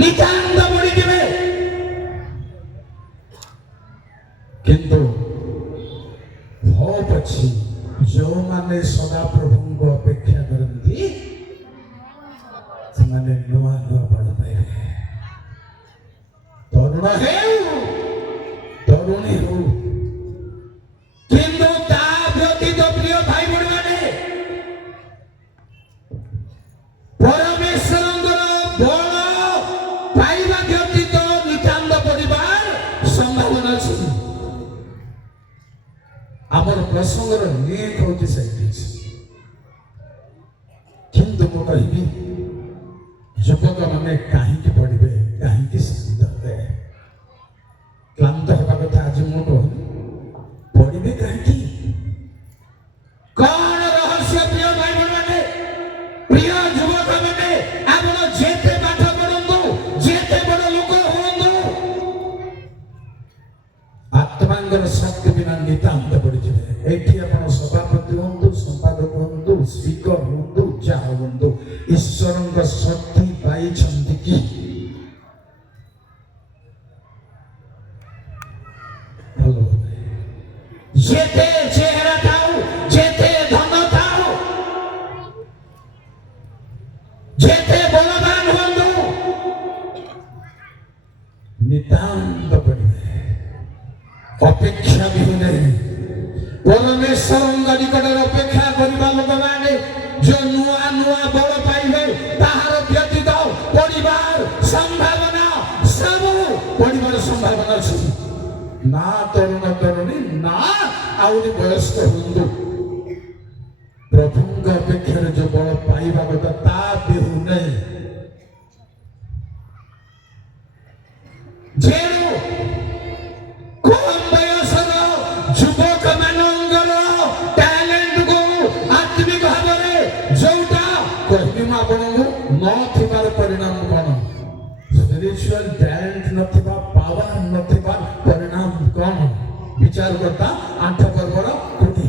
ନିତାନ୍ତ ବଢିଯିବେ। କିନ୍ତୁ ହୋପ ଅଛି, ଯେଉଁମାନେ ସଦାପ୍ରଭୁଙ୍କ ଅପେକ୍ଷା କରନ୍ତି ସେମାନେ ନୂଆ ନୂଆ ବଳ ପାଇବେ। ତରୁଣ ହେଉ ତରୁଣୀ ହେଉ, କିନ୍ତୁ ତା ବ୍ୟତୀତ ପ୍ରିୟ ଭାଇ ଭଉଣୀମାନେ ପରମେଶ୍ୱରଙ୍କର ବଳ ପାଇବା ବ୍ୟତୀତ ନିତାନ୍ତ ପରିବାର ସମ୍ଭାବନା ଅଛି। ଆମର ପ୍ରସଙ୍ଗର ଲିଙ୍କ ହଉଛି ସେଇଠି। କିନ୍ତୁ ମୁଁ କହିବି ଯୁବକ ମାନେ କାହିଁକି ପଢିବେ, କାହିଁକି ଶାନ୍ତ ହେବେ? କ୍ଳାନ୍ତ ହେବା କଥା ଆଜି ମୁଁ କହୁନି, ପଢିବେ କାହିଁକି? କଣ ରହସ୍ୟ ପ୍ରିୟ ଭାଇ ଭଉଣୀମାନେ, ପ୍ରିୟ ଯୁବକ ମାନେ, ଆପଣ ଯେତେ ପାଠ ପଢନ୍ତୁ, ଯେତେ ବଡ ଲୋକ ହୁଅନ୍ତୁ, ଆତ୍ମାଙ୍କର ଶକ୍ତି ବିନା ନିତାନ୍ତ ପଡିଯିବେ। ଏଇଠି ଆପଣ ସଭାପତି ହୁଅନ୍ତୁ, ସମ୍ପାଦକ ହୁଅନ୍ତୁ, ସ୍ପିକର ହୁଅନ୍ତୁ, ଯାହା ହୁଅନ୍ତୁ, ଈଶ୍ୱରଙ୍କ ଶକ୍ତି ପାଇଛନ୍ତି କି? ଯେତେ ଚେହେରା ଥାଉ, ଯେତେ ଧନ ଥାଉ, ଯେତେ ବଳବାନ ହୁଅନ୍ତୁ, ନିତାନ୍ତ ପଡ଼ିବେ। ଅପେକ୍ଷା ବିହୁନେ ପରମେଶ୍ୱରଙ୍କ ନିକଟରେ ଅପେକ୍ଷା କରିବା ଲୋକମାନେ ଯୋଉ ନୂଆ ନୂଆ ବଳ ପାଇବେ, ତାହାର ବ୍ୟତୀତ ପଡ଼ିବାର ସମ୍ଭାବନା, ସବୁ ପଡ଼ିବାର ସମ୍ଭାବନା ଅଛି। ନା ତରୁଣ ତରୁଣୀ, ନା ଆହୁରି ବୟସ୍କ ହୁଅନ୍ତୁ, ପ୍ରଭୁଙ୍କ ଅପେକ୍ଷାରେ ଯୋଉ ବଳ ପାଇବା କଥା ତା ବିହୁନେ ଯେଣୁ କମ ବୟସର ଯୁବକ ମାନଙ୍କର ଟ୍ୟାଲେଣ୍ଟକୁ ଆତ୍ମିକ ଭାବରେ ଯୋଉଟା କହିବି ମୁଁ ଆପଣଙ୍କୁ, ନଥିବାର ପରିଣାମ କଣ? ସ୍ପିରିଚୁଆଲ ଟ୍ୟାଲେଣ୍ଟ ନଥିବା, ପାୱାର ନଥିବା ପରିଣାମ କଣ? ବିଚାରକର୍ତ୍ତା 8 ପର୍ବର କୃତି।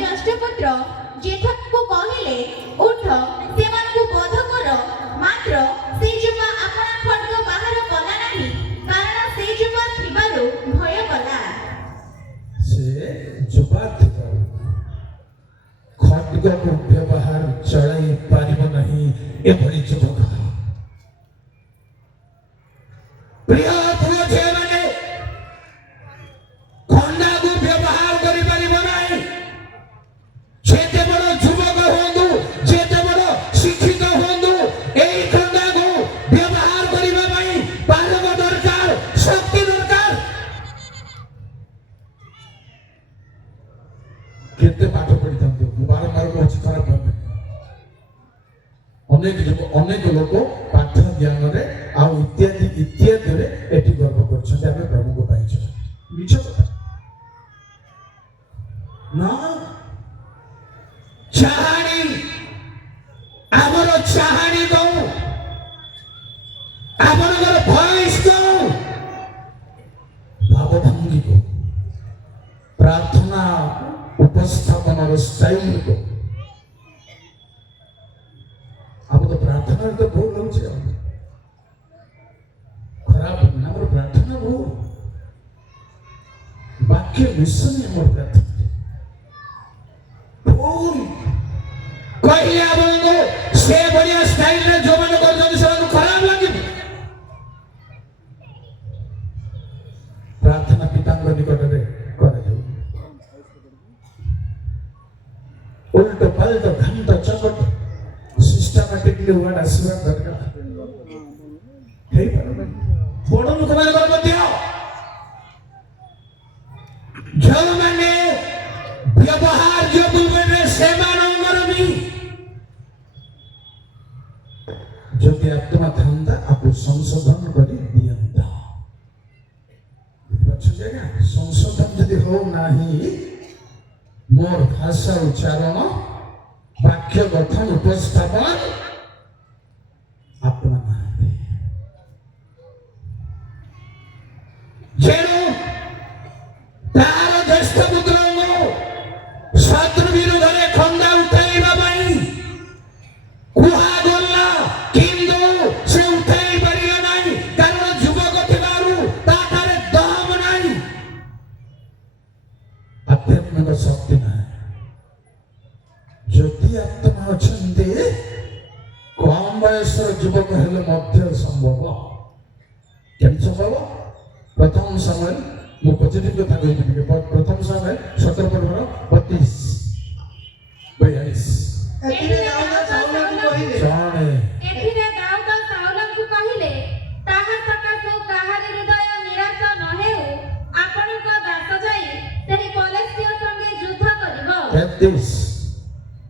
ଜ୍ୟେଷ୍ଠ ପୁତ୍ର ଯେଠାକୁ କହିଲେ ଉଠ, ସେମାନଙ୍କୁ ବଧ କର, ମାତ୍ର ସେ ଯୁବା ଆପଣା ଖଡ୍ଗ ବାହାର କଲା ନାହିଁ, କାରଣ ସେ ଯୁବା ଥିବାରୁ ଭୟ କଲା। ସେ ଯୁବା ଥିବାରୁ ଖଡ୍ଗକୁ ବ୍ୟବହାର ଚଳାଇ ପାରିବ ନାହିଁ ଏଭଳି ଯୁବକ। ପ୍ରିୟ ପୁଅ ଝିଅମାନେ, ଖଣ୍ଡାକୁ ବ୍ୟବହାର କରିପାରିବ ନାହିଁ। ଯେତେ ବଡ଼ ଯୁବକ ହୁଅନ୍ତୁ, ଯେତେ ବଡ଼ ଶିକ୍ଷିତ ହୁଅନ୍ତୁ, ଏଇ ଖଣ୍ଡାକୁ ବ୍ୟବହାର କରିବା ପାଇଁ ପାରଗ ଦରକାର, ଶକ୍ତି ଦରକାର। କେତେ ପାଠ ପଢିଥାନ୍ତୁ, ମୁଁ ବାରମ୍ବାର କହୁଛି, ଖରାପ ଭାବେ ଅନେକ ଲୋକ ପାଠ ଜ୍ଞାନରେ ଆଉ ଇତ୍ୟାଦି ଇତ୍ୟାଦିରେ ଏଠି ଗର୍ବ କରୁଛନ୍ତି, ଆମେ ପ୍ରଭୁଙ୍କୁ ପାଇଛୁ। ମିଛ କଥା ନା। ଚାହାଣୀ, ଆମର ଚାହାଣୀ କଉ, ଆପଣଙ୍କର ଭଏସ କଉ, ଭାବଭଙ୍ଗୀ କଉ, ପ୍ରାର୍ଥନା ଉପସ୍ଥାପନର ଷ୍ଟାଇଲ କଉ। ଆମ ତ ପ୍ରାର୍ଥନାରେ ତ ଭୁଲ ହଉଛି, ଖରାପ ନା, ଆମର ପ୍ରାର୍ଥନା ଭୁଲ, ବାକ୍ୟ ମିଶନି ଆମର ପ୍ରାର୍ଥନା ଭୁଲ। କହିଲେ ଆପଣଙ୍କୁ ସେ ଭଳିଆ ଷ୍ଟାଇଲରେ ଯୋଉମାନେ କରୁଛନ୍ତି ସେମାନଙ୍କୁ ଖରାପ ଲାଗିବ। ପ୍ରାର୍ଥନା ପିତାଙ୍କ ନିକଟରେ କରାଯାଉ, ଉଲ୍ଟ ପାଲ୍ଟ ଘାଣ୍ଟ ଚକଟ ସିଷ୍ଟମାଟିକଲି ୱାର୍ଡ ଆସିବା ଦରକାର। ହେଇପାରୁନି ବଡ଼ ଲୋକମାନଙ୍କର ମଧ୍ୟ ଯେଉଁମାନେ ବ୍ୟବହାର୍ଯ୍ୟ ପୂର୍ବରେ ସେମାନଙ୍କର ବି ଯଦି ଆତ୍ମା ଥାନ୍ତା ଆପୁ ସଂଶୋଧନ କରି ଦିଅନ୍ତା। ବୁଝିପାରୁଛନ୍ତି ଆଜ୍ଞା? ସଂଶୋଧନ ଯଦି ହଉ ନାହିଁ, ମୋର ଭାଷା ଉଚ୍ଚାରଣ, ବାକ୍ୟ ଗଠନ, ଉପସ୍ଥାପନ, ଆତ୍ମା ନାହାନ୍ତି। ଯେଣୁ ତାର ଜ୍ୟେଷ୍ଠ ପୁତ୍ରଙ୍କୁ ଶତ୍ରୁ ବିରୁଦ୍ଧରେ ଖଣ୍ଡା ଉଠାଇବା ପାଇଁ କୁହାଗ ଯଦି ଆତ୍ମା ଅଛନ୍ତି କମ ବୟସର ଯୁବକ ହେଲେ ମଧ୍ୟ ସମ୍ଭବ। କେମିତି ସମ୍ଭବ? ପ୍ରଥମ ସମୟ ମୁଁ ପଜିଟିଭ କଥା କହିବି ଟିକେ। ପ୍ରଥମ ସମୟ 17 ପର୍ବର 32 42 ଏଥିରେ ଦାଉଦ ସାଉଲଙ୍କୁ କହିଲେ, ଏଥିରେ ଦାଉଦ ସାଉଲଙ୍କୁ କହିଲେ, ତାହା ସକାଶୁ କାହାରି ହୃଦୟ ନିରାଶ ନ ହେଉ, ଆପଣଙ୍କ ଦାସ ଯାଇ ସେହି ଫିଲିଷ୍ଟିୟ ସଙ୍ଗେ ଯୁଦ୍ଧ କରିବ। 33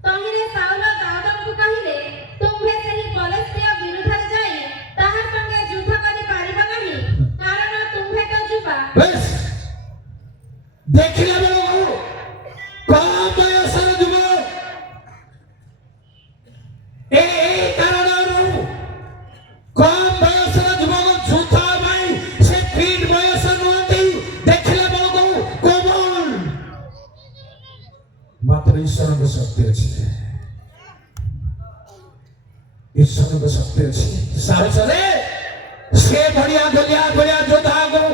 ତହିଁରେ ସାଉଲ ଦାଉଦଙ୍କୁ କହିଲେ, ତୁମ୍ଭେ ସେହି ଫିଲିଷ୍ଟିୟ ବିରୁଦ୍ଧରେ ଯାଇ ତାହା ସଙ୍ଗେ ଯୁଦ୍ଧ କରିପାରିବ ନାହିଁ, କାରଣ ତୁମ୍ଭେ ତ ଯୁବା। ବେଶ ଦେଖିଲା ବେଳକୁ କମ ବୟସର ଯୁବକ এই কারণରୁ କମ ବୟସର ଯୁବକ ଯୁଦ୍ଧ ପାଇଁ ସେ ଫିଟ୍ ବୟସ ନୁହନ୍ତି। ଦେଖିଲା ବେଳକୁ କୋମଳ, ମାତ୍ର ଈଶ୍ୱରଙ୍କ ଶକ୍ତି ଅଛି। ଈଶ୍ୱରଙ୍କ ଶକ୍ତି ଅଛି। ସାହସରେ ସେ ବଢିଆ ବଢିଆ ଯୋଦ୍ଧାକୁ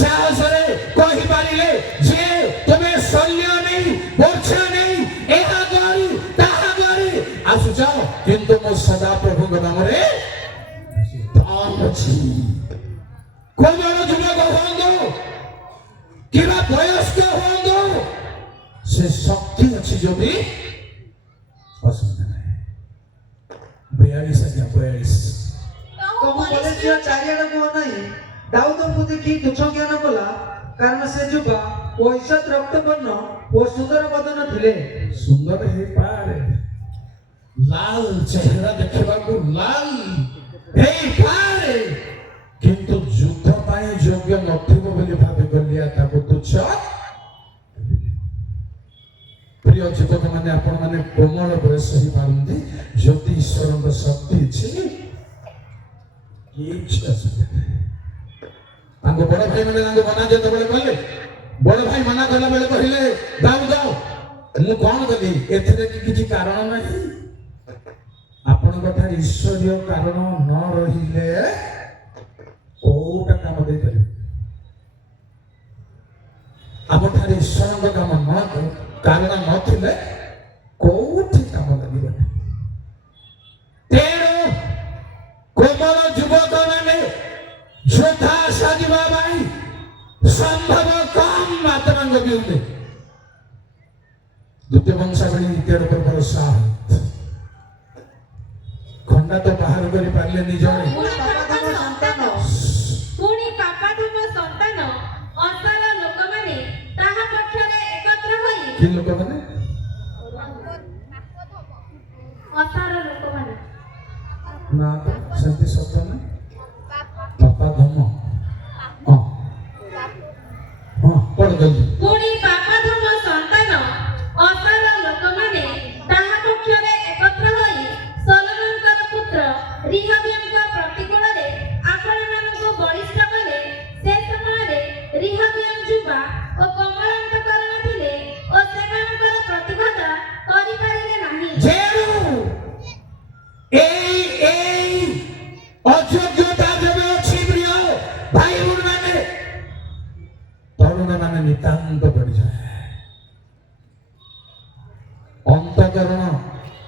ସାହସରେ କହିପାରିଲେ ଯେ ତୁମେ ଶଲ୍ୟ ନେଇ ବର୍ଷ ନେଇ ଏହା କରି ତାହା କରି ଆସୁଛ, କିନ୍ତୁ ମୋ ସଦା ପ୍ରଭୁଙ୍କ ନାମରେ ଦାନ ଅଛି। କୋମଳ ଯୁବକ ହୁଅନ୍ତୁ କିମ୍ବା ବୟସ୍କ ହୁଅନ୍ତୁ, ସେ ଶକ୍ତି ଅଛି ଯଦି ଅସୁବିଧା ନାହିଁ। 42 ଆଜ୍ଞା 42 ତମ ଫିଲିଷ୍ଟିୟ ଚାରିଆଡ଼କୁ ଅନାଇ ଦାଉଦଙ୍କୁ ଦେଖି ତୁଚ୍ଛ ଜ୍ଞାନ କଲା, କାରଣ ସେ ଯୁବା ଓ ଈଷତ୍ ରକ୍ତବର୍ଣ୍ଣ ଓ ସୁନ୍ଦର ବଦନ ଥିଲେ। ସୁନ୍ଦର ହେଇପାରେ, ଲାଲ ଚେହେରା ଦେଖିବାକୁ ଲାଲ ହେଇପାରେ, କିନ୍ତୁ ଯୁଦ୍ଧ ପାଇଁ ଯୋଗ୍ୟ ନଥିବ ବୋଲି ଭାବି ଗଲିଆ ତାକୁ ତୁଚ୍ଛ। ପ୍ରିୟ ଯୁବକ ମାନେ, ଆପଣ ମାନେ କୋମଳ ବୟସ ହେଇପାରନ୍ତି ଯଦି ଈଶ୍ୱରଙ୍କ ଶକ୍ତି ଅଛି। କିଛି ଅସୁବିଧା ନାହିଁ। ତାଙ୍କ ବଡ ଭାଇ ମାନେ ତାଙ୍କୁ ମନା ଯେତେବେଳେ କଲେ, ବଡ ଭାଇ ମନା କଲା ବେଳେ କହିଲେ, ଯାଉ ମୁଁ କଣ କଲି? ଏଥିରେ କିଛି କାରଣ ନାହିଁ। ଆପଣଙ୍କ ଠାରେ ଈଶ୍ୱରୀୟ କାରଣ ନ ରହିଲେ କୋଉଟା କାମ ଦେଇପାରିବେ? ଆମ ଠାରେ ଈଶ୍ୱରଙ୍କ କାରଣ ନଥିଲେ କୋଉଠି କାମ ଲାଗିବନି। ତେଣୁ କୋମଳ ଯୁବକ ମାନେ ଯୋଦ୍ଧା ସାଜିବା ପାଇଁ ସମ୍ଭବ କମ ମାତ୍ରାଙ୍କ ବିରୁଦ୍ଧେ। ଦ୍ୱିତୀୟ ବଂଶାବଳୀ 13 ପର୍ବର 7 ଖଣ୍ଡା ତ ବାହାର କରିପାରିଲେନି ଜଣେ। ପୁଣି ପାପାଧମ ସନ୍ତାନ ଅସାର ଲୋକମାନେ ତାହା ପକ୍ଷରେ ଏକତ୍ର ହୋଇ, କି ଲୋକମାନେ? ଅସାର ଲୋକମାନେ ନା ତ ସେମିତି ଶବ୍ଦ ନାହିଁ। ପାପାଧମ କଣ କହିଲି? ପୁଣି ପାପାଧମ ସନ୍ତାନ ଅସାର ଲୋକମାନେ ତାହା ପକ୍ଷରେ ଏକତ୍ର ହୋଇ ସଲୋମନଙ୍କର ପୁତ୍ର ରିହବ୍ୟାମଙ୍କ ପ୍ରତିକୂଳରେ ଆପଣମାନଙ୍କୁ ବଳିଷ୍ଠ କଲେ। ସେ ସମୟରେ ରିହବ୍ୟାମ ଯୁବା ଓ କୋମଳାନ୍ତକରଣ ଥିଲେ ଓ ସେମାନଙ୍କର ପ୍ରତିବାଦ କରିପାରିଲେ ନାହିଁ। ଯେଣୁ এই ଅଯୋଗ୍ୟତା ଯେବେ ଅଛି, ପ୍ରିୟ ଭାଇ ଭଉଣୀମାନେ, ତରୁଣ ମାନେ ନିତାନ୍ତ ବଢିଯାଏ। ଅନ୍ତଃକରଣ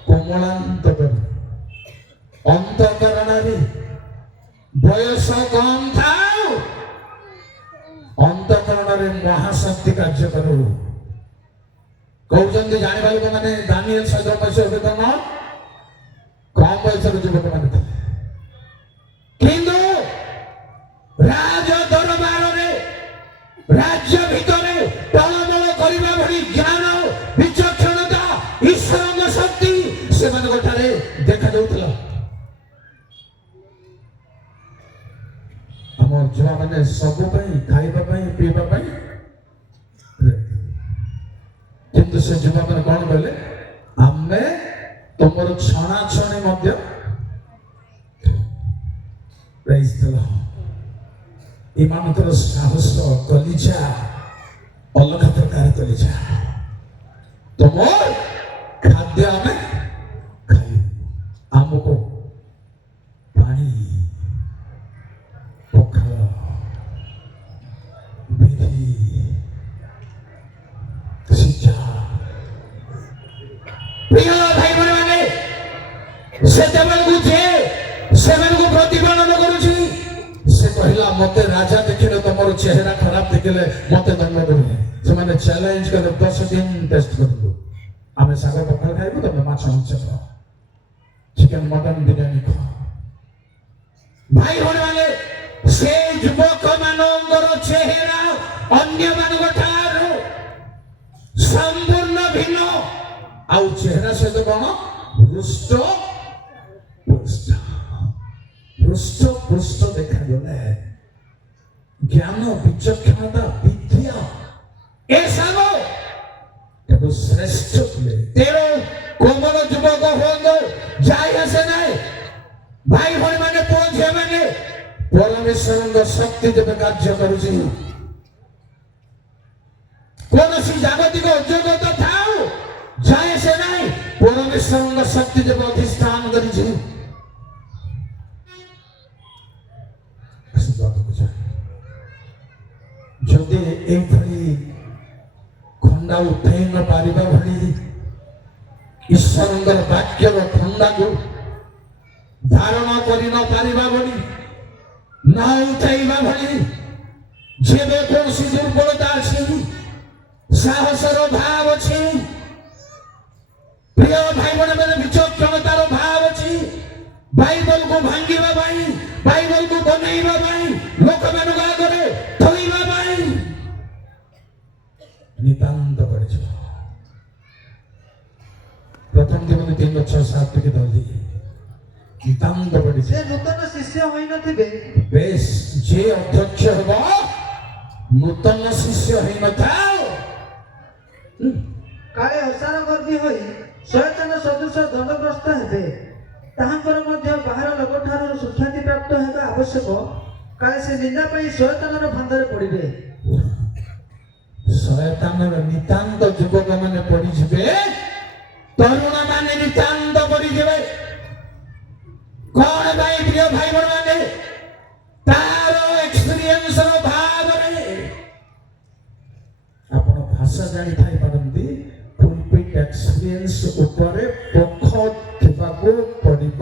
କୋମଳାନ୍ତକରଣ, ଅନ୍ତଃକରଣରେ ବୟସ କମ ଥାଉ, ଅନ୍ତଃକରଣରେ ମହାଶକ୍ତି କାର୍ଯ୍ୟ କରୁ। କହୁଛନ୍ତି ଜାଣିବା ଲୋକମାନେ ଦାନିଏଲ 17 ବର୍ଷ ବେତନ କମ ବୟସର ଯୁବକ ମାନେ ଥିଲେ, କିନ୍ତୁ ରାଜ ଦରବାରରେ ରାଜ୍ୟ ଭିତରେ ଟଳମଳ କରିବା ଭଳି ଜ୍ଞାନ ବିଚକ୍ଷଣତା ଈଶ୍ୱରଙ୍କ ଶକ୍ତି ସେମାନଙ୍କ ଠାରେ ଦେଖାଯାଉଥିଲା। ଆମ ଛୁଆ ମାନେ ସବୁ ପାଇଁ, ଖାଇବା ପାଇଁ, ପିଇବା ପାଇଁ, କିନ୍ତୁ ସେ ଯୁବକମାନେ କଣ କହିଲେ? ଆମେ ତମର ଛଣାଛଣି ମଧ୍ୟ ଏମାନଙ୍କର ସାହସ କଲିଜା ଅଲଗା ପ୍ରକାର କଲିଜା। ତମର ଖାଦ୍ୟ ଆମେ ଖାଇବୁ, ଆମକୁ ପାଣି, ପଖାଳ, ବିରି, ସିଝା। ପ୍ରିୟ ସେତେବେଳକୁ ଯେ ସେମାନଙ୍କୁ ପ୍ରତିପାଳନ କରୁଛି ସେ କହିଲା ମତେ ରାଜା ଦେଖିଲେ ତମର ଚେହେରା ଖରାପ ଦେଖିଲେ ମତେ ଦଣ୍ଡ ଦେବେ ସେମାନେ ଚ୍ୟାଲେଞ୍ଜ କଲେ 10 ଦିନ ଟେଷ୍ଟ କରିବୁ ଆମେ ଶାଗ ପଖାଳ ଖାଇବୁ ତମେ ମାଛ ମାଂସ ଖାଅ ଚିକେନ ମଟନ ବିରିୟାନୀ ଖାଅ ଭାଇ ଭଉଣୀମାନେ ସେ ଯୁବକ ମାନଙ୍କର ଚେହେରା ଅନ୍ୟମାନଙ୍କ ଠାରୁ ସମ୍ପୂର୍ଣ୍ଣ ଭିନ୍ନ ଆଉ ଚେହେରା ସହିତ କଣ ହୃଷ୍ଟ ପୃଷ୍ଟ ଦେଖାଗଲେ ଜ୍ଞାନ ବିଚକ୍ଷଣତା ବିଦ୍ୟା ଏସବୁ ତାକୁ ଶ୍ରେଷ୍ଠ ଥିଲେ ତେଣୁ କୋମଳ ଯୁବକ ହୁଅନ୍ତୁ ଯାଇ ଆସେ ନାହିଁ ଭାଇ ଭଉଣୀ ମାନେ ପୁଅ ଝିଅ ମାନେ ପରମେଶ୍ୱରଙ୍କ ଶକ୍ତି ଯେବେ କାର୍ଯ୍ୟ କରୁଛି କୌଣସି ଜାଗତିକ ଉଦ୍ୟୋଗତା ଥାଉ ଯାଏ ସେ ନାହିଁ ପରମେଶ୍ୱରଙ୍କ ଶକ୍ତି ଯେବେ ଅଧିଷ୍ଠାନ କରିଛି ଯଦି ଏଇଭଳି ଖଣ୍ଡା ଉଠେଇ ନ ପାରିବା ଭଳି ଈଶ୍ୱରଙ୍କର ବାକ୍ୟର ଖଣ୍ଡାକୁ ଧାରଣ କରି ନ ପାରିବା ଭଳି ନ ଉଠାଇବା ଭଳି ଯେବେ କୌଣସି ଦୁର୍ବଳତା ଅଛି ସାହସର ଭାବ ଅଛି ପ୍ରିୟ ଭାଇ ଭଉଣୀମାନେ ବିଚକ୍ଷଣତାର ଭାବ ଅଛି ବାଇବଲକୁ ଭାଙ୍ଗିବା ପାଇଁ ବାଇବଲକୁ ବନେଇବା ପାଇଁ ଲୋକମାନଙ୍କ ଆଗରେ ଥୋଇବା ପାଇଁ ନିତାନ୍ତ ପଡ଼ିଯିବ ପ୍ରଥମ ଦିନ 3:6-7 ଟିକେ ଧରି ନିତାନ୍ତ ପଡ଼ିଯିବ ସେ ନୂତନ ଶିଷ୍ୟ ହୋଇନଥିବେ ବେଶ ଯେ ଅଧ୍ୟକ୍ଷ ହେବ ନୂତନ ଶିଷ୍ୟ ହୋଇନଥାଉ କାଳେ ଅସାର ଗର୍ବି ହୋଇ ଶୟତାନ ସଦୃଶ ଦଣ୍ଡଗ୍ରସ୍ତ ହେବେ ତାହାଙ୍କର ମଧ୍ୟ ବାହାର ଲୋକଠାରୁ ସୁଖ୍ୟାତି ପ୍ରାପ୍ତ ହେବା ଆବଶ୍ୟକ କାଳେ ସେ ନିନ୍ଦା ପାଇଁ ଶୟତାନର ଫାନ୍ଦରେ ପଡ଼ିବେ ଶୟତାନର ନିତାନ୍ତ ଯୁବକ ମାନେ ପଡ଼ିଯିବେ ତରୁଣ ମାନେ ନିତାନ୍ତ ପଡ଼ିଯିବେ କଣ ଭାଇ ପ୍ରିୟ ଭାଇ ଭଉଣୀ ମାନେ ତାର ଏକ୍ସପିରିଏନ୍ସର ଭାବରେ ଆପଣ ଭାଷା ଜାଣିଥାଇ ପାରନ୍ତି ପୁଲପିଟ୍ ଏକ୍ସପିରିଏନ୍ସ ଉପରେ ପକ୍ଷ ଥିବାକୁ ପଡ଼ିବ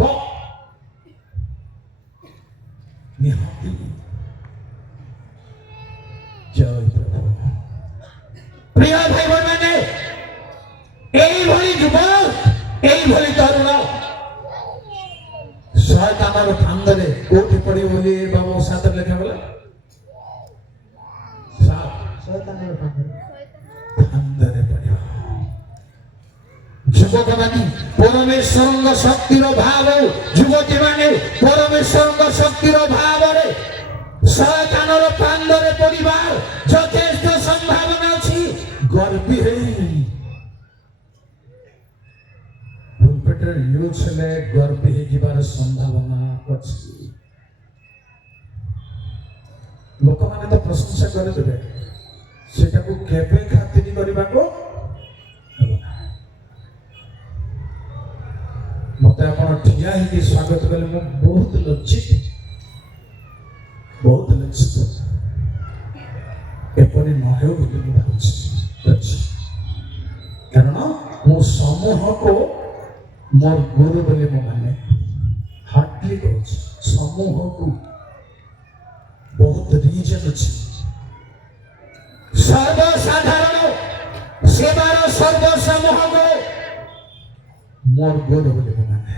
ନିହାତି ଜୟ ପ୍ରଭୁ ପ୍ରିୟ ଭାଇ ଭଉଣୀ ମାନେ এইভଳି যুবক এইভଳି তরুণ শয়তানর ফান্দরে কোটি পড়িব বলি বাবু সাথে লেখা গলা ଶୟତାନର ଫାନ୍ଦରେ ফান্দরে পড়িব যুবক মানে পরমেশ্বরଙ୍କ শক্তির ভাব যুবতী মানে পরমেশ্বরଙ୍କ শক্তির ভাবরে শয়তানর ফান্দরে পড়িবার যথেষ্ট সম্ভাবনা আছে গর্বী হই পুলপিটରେ ୟୁଜ୍ ହେଲେ ଗର୍ବି ହେଇଯିବାର ସମ୍ଭାବନା ଅଛି ଲୋକମାନେ ତ ପ୍ରଶଂସା କରିଦେବେ ସେଟାକୁ କେବେ ଖାତିର କରିବାକୁ ହେବ ନା ମତେ ଆପଣ ଠିଆ ହେଇକି ସ୍ୱାଗତ କଲେ ମୁଁ ବହୁତ ଲଜ୍ଜିତ ଏପରି ନ ହେଉ ବୋଲି ମୁଁ ଭାବୁଛି କାରଣ ମୁଁ ସମୂହକୁ मोर गुरु बोले मो माने हार्टली कहूँ समूह को बहुत रीजन अच्छी सर्वसाधारण सेवार सर्व समूह को मोर गुरु बोले मो माने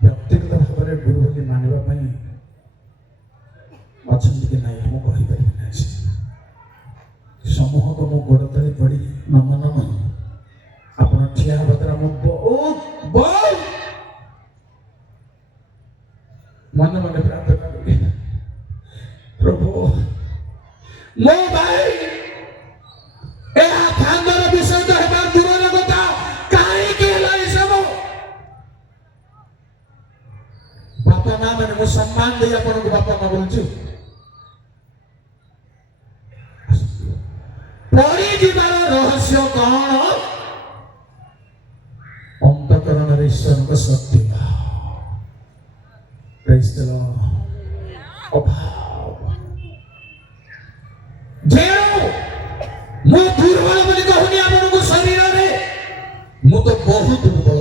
व्यक्तिगत भाव में गुरु बोले मानवा पाई अछंती कि नहीं मो कहि परिबे नाही समूह को मो गोड़ तले पड़ी नमन नहीं अपना ठिया बदरा मो बहुत मन मन प्रार्थना करी प्रभु मो भाई ए फांदर विषय तो हेबा दूर कथा काहे के लाई सब बापा मां माने मो सम्मान दे आपन को बापा मां बोलछु परी जीवार रहस्य कौन अंतकरण ईश्वर को शक्ति प्रेज द लॉर्ड अभाव जेरो मु दुर्बल बोली कहूनी आपन को शरीर रे मु तो बहुत दुर्बल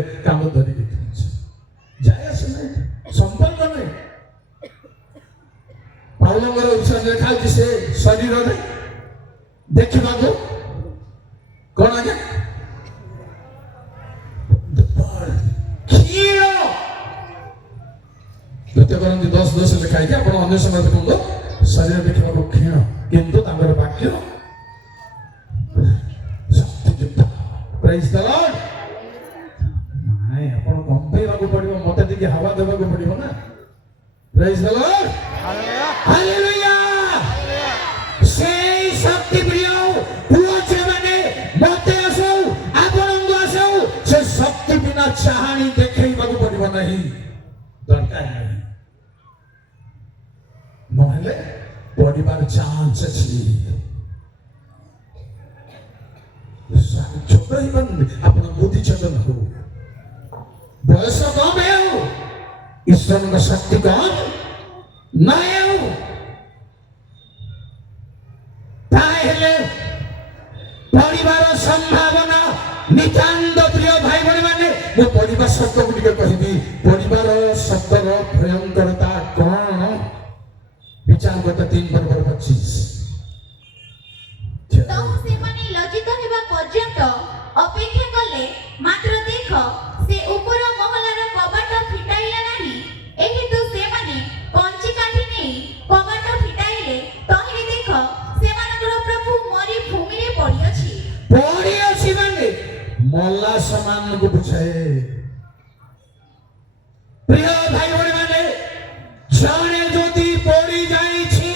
ହେଲେ କାମ ଧରିକି ଯାଏ ଆସେ ନାହିଁ ସମ୍ପର୍କ ନାହିଁ। ପାଉଲଙ୍କର ବିଷୟରେ ଲେଖା ଅଛି ସେ ଶରୀରରେ ଦେଖିବାକୁ କଣ ଆଜ୍ଞା କ୍ଷୀଣ। 2 Corinthy 10:10 ଲେଖା ହେଇଛି ଆପଣ ଅନ୍ୟ ସମୟ ଦେଖନ୍ତୁ ଶରୀର ଦେଖିବାକୁ କ୍ଷୀଣ କିନ୍ତୁ ତାଙ୍କର ବାକ୍ୟ ଶକ୍ତିଯୁକ୍ତ। ପ୍ରେଜ୍ ଦ ଲର୍ଡ। ନାଇଁ ଆପଣ କମ୍ପେଇବାକୁ ପଡିବ ମତେ ଟିକେ ହାୱା ଦେବାକୁ ପଡିବ ନା। ପ୍ରେଜ୍ ଦ ଲର୍ଡ। ହାଲେଲୁୟା। সেই শক্তি প্রিয় পুଅ ଝିଅମାନେ ମତେ ଆସୁ ଆପଣଙ୍କୁ ଆସୁ ସେ ଶକ୍ତି ବିନା ଚାହାଣି ଦେଖେଇବାକୁ ପଡିବ ନାହିଁ ଦରକାର ନାହିଁ ନହେଲେ ପଡିବାର ଚାନ୍ସ ଅଛି। ଛୋଟ ହେଇପାରୁନି ଆପଣ ବୁଦ୍ଧି ଛୋଟ ନ ହଉ ବୟସ କମ ହେଉ ଈଶ୍ୱରଙ୍କ ଶକ୍ତି କମ ନ ହେଉ ତାହେଲେ ପରିବାର ସମ୍ଭାବନା ନିତାନ୍ତ ପ୍ରିୟ ଭାଇ ଭଉଣୀ ମାନେ ମୁଁ ପରିବାର ଶବ୍ଦକୁ ଟିକେ କହିବି। ପରିବାର ଶବ୍ଦର ଭୟଙ୍କରତା କଣ ବିଚାର କଥା 3:25। ତହୁ ସେମାନେ ଲଜ୍ଜିତ ହେବା ପର୍ଯ୍ୟନ୍ତ ଅପେକ୍ଷା କଲେ ମାତ୍ର ଦେଖ ସେ ଉପର ମହଲାର କବାଟ ଫିଟାଇଲା ନାହିଁ। ଏହେତୁ ସେମାନେ କଞ୍ଚି କାଠି ନେଇ କବାଟ ଫିଟାଇଲେ ତହିଁରେ ଦେଖ ସେମାନଙ୍କର ପ୍ରଭୁ ମରି ଭୂମିରେ ପଡ଼ିଅଛି। ପଡ଼ିଅଛି ମାନେ ମଲା ସମାନଙ୍କୁ ବୁଝାଏ। ପ୍ରିୟ ଭାଇ ଭଉଣୀ ମାନେ ଜଣେ ଯଦି ପଡ଼ି ଯାଇଛି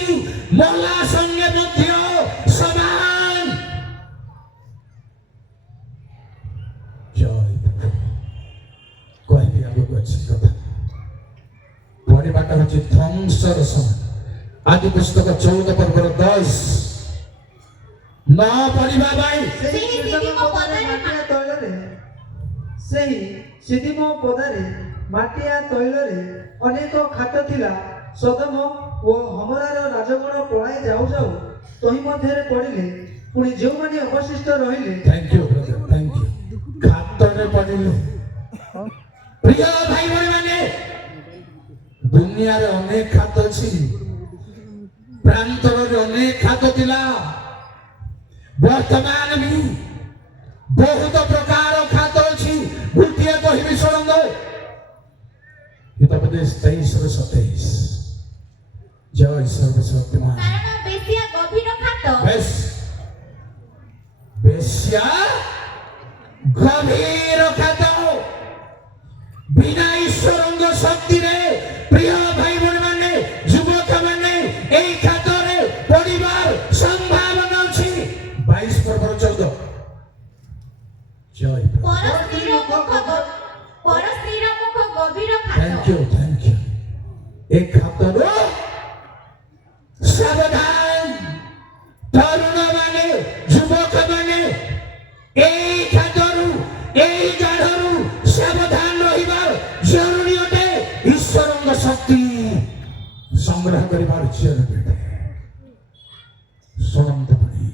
ମଲା ସଙ୍ଗେ ମଧ୍ୟ ସମାନ। ଜୟ ପ୍ରଭୁ। କହିବି ଆଗକୁ ଅଛି କଥା ପଡ଼ିବାଟା ହଉଛି ଧ୍ୱଂସର ସମାନ। ଆଦି ପୁସ୍ତକ 14 ପର୍ବର 10 ନ ପଡ଼ିବା ପାଇଁ ସେହି ସିଦିମ ପଦାରେ ମାଟିଆ ତୈଳରେ ଅନେକ ଖାତ ଥିଲା। ସୋଦମ ଓ ହମରାର ରାଜଗଣ ପଳାଇ ଯାଉ ଯାଉ ତହିଁ ମଧ୍ୟରେ ପଡ଼ିଲେ। ପୁଣି ଯେଉଁମାନେ ଅବଶିଷ୍ଟ ରହିଲେ thank you brother thank you ଖାତରେ ପଡ଼ିଲେ। ପ୍ରିୟ ଭାଇ ଭଉଣୀ ମାନେ ଦୁନିଆରେ ଅନେକ ଖାତ ଅଛି ପ୍ରାନ୍ତରରେ ଅନେକ ଖାତ ଥିଲା ବର୍ତ୍ତମାନ ବି ବହୁତ ପ୍ରକାର ଖାତ ଅଛି। ଗୋଟିଏ କହିବି ଶୁଣନ୍ତୁ ହିତୋପଦେଶ 23:27 ଜୟ ସର୍ବଶକ୍ତିମାନ। କାରଣ ବେଶ୍ୟା ଗଭୀର ଖାତ ବେଶ୍ୟା ଗଭୀର ଖାତ ବିନା ଈଶ୍ୱରଙ୍କ ଶକ୍ତିରେ ପ୍ରିୟ ଭାଇ ଭଉଣୀ ମାନେ ଯୁବକ ମାନେ এই ଖାତରେ ପଡ଼ିବାର ସମ୍ଭାବନା ଅଛି। 22:14 ଜୟ ପର ସ୍ତ୍ରୀର ମୁଖ ଗଭୀର থ্যাংক ଖାତ। ইউ এই খাতর সাবধান তরুণ মানে যুবক মানে এই খাতরু এই গাঢ়রু সাবধান রহিবার জরুরি অটে। ঈশ্বরଙ୍କ শক্তি সংগ্রহ করিবার জরুরি অটে। ଶୁଣନ୍ତୁ ପୁଣି